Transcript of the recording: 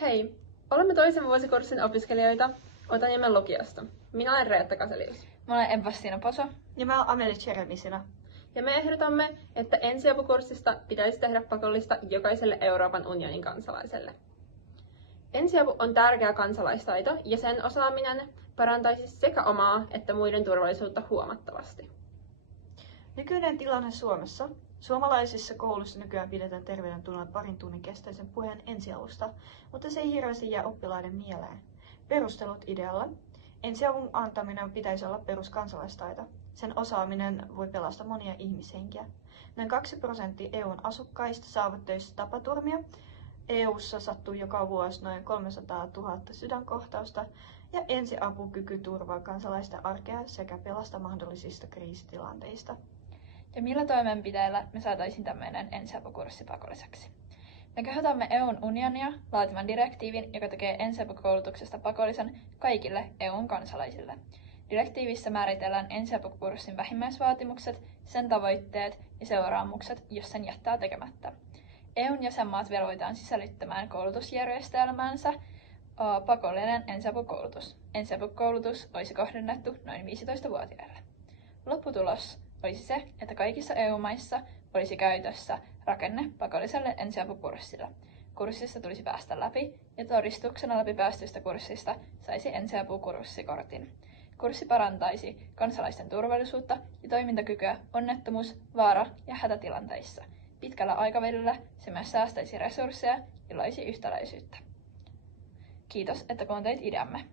Hei, olemme toisen vuosikurssin opiskelijoita Otaniemen lukiosta. Minä olen Reetta Kaselius. Mä olen Ebba-Stiina Poso. Ja mä olen Amelie Cheremisina. Ja me ehdotamme, että ensiapukurssista pitäisi tehdä pakollista jokaiselle Euroopan unionin kansalaiselle. Ensiapu on tärkeä kansalaistaito ja sen osaaminen parantaisi sekä omaa että muiden turvallisuutta huomattavasti. Nykyinen tilanne Suomessa. Suomalaisissa kouluissa nykyään pidetään terveydentunnolla parin tunnin kestäisen puheen ensiavusta, mutta se ei hirveästi jää oppilaiden mieleen. Perustelut idealle. Ensiavun antaminen pitäisi olla peruskansalaistaito. Sen osaaminen voi pelastaa monia ihmishenkiä. Noin 2% EUn asukkaista saavat töissä tapaturmia. EUssa sattuu joka vuosi noin 300 000 sydänkohtausta ja ensiapukyky turvaa kansalaisten arkea sekä pelastaa mahdollisista kriisitilanteista. Ja millä toimenpiteillä me saataisiin tämmöinen ensiapukurssi pakolliseksi? Me kehotamme EUn unionia laatimaan direktiivin, joka tekee ensiapukoulutuksesta pakollisen kaikille EUn kansalaisille. Direktiivissä määritellään ensiapukurssin vähimmäisvaatimukset, sen tavoitteet ja seuraamukset, jos sen jättää tekemättä. EUn jäsenmaat velvoitetaan sisällyttämään koulutusjärjestelmäänsä pakollinen ensiapukoulutus. Ensiapukoulutus olisi kohdennettu noin 15-vuotiaille. Lopputulos olisi se, että kaikissa EU-maissa olisi käytössä rakenne pakolliselle ensiapukurssille. Kurssista tulisi päästä läpi ja todistuksena läpipäästystä kurssista saisi ensiapukurssikortin. Kurssi parantaisi kansalaisten turvallisuutta ja toimintakykyä onnettomuus-, vaara- ja hätätilanteissa. Pitkällä aikavälillä se myös säästäisi resursseja ja loisi yhtäläisyyttä. Kiitos, että kuuntelit ideamme.